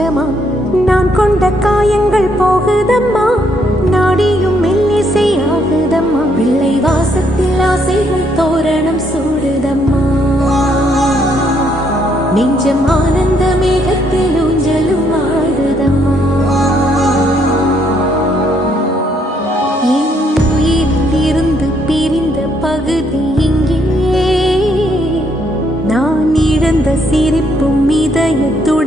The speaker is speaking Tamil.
நிஜமா நான் கொண்ட காயங்கள் போகுதம்மா, நாடியும் மெல்லிசை ஆகுதம்மா, பிள்ளை வாசத்தில் ஆசைகள் தோரணம் சூடுதம்மா, நெஞ்சம் ஆனந்த மேகத்தில் ஊஞ்சலும் ஆடுதம்மா. என் உயிரிலிருந்து பிரிந்த பகுதி இங்கே, நான் இழந்த சிரிப்பும் இதயத்துடன்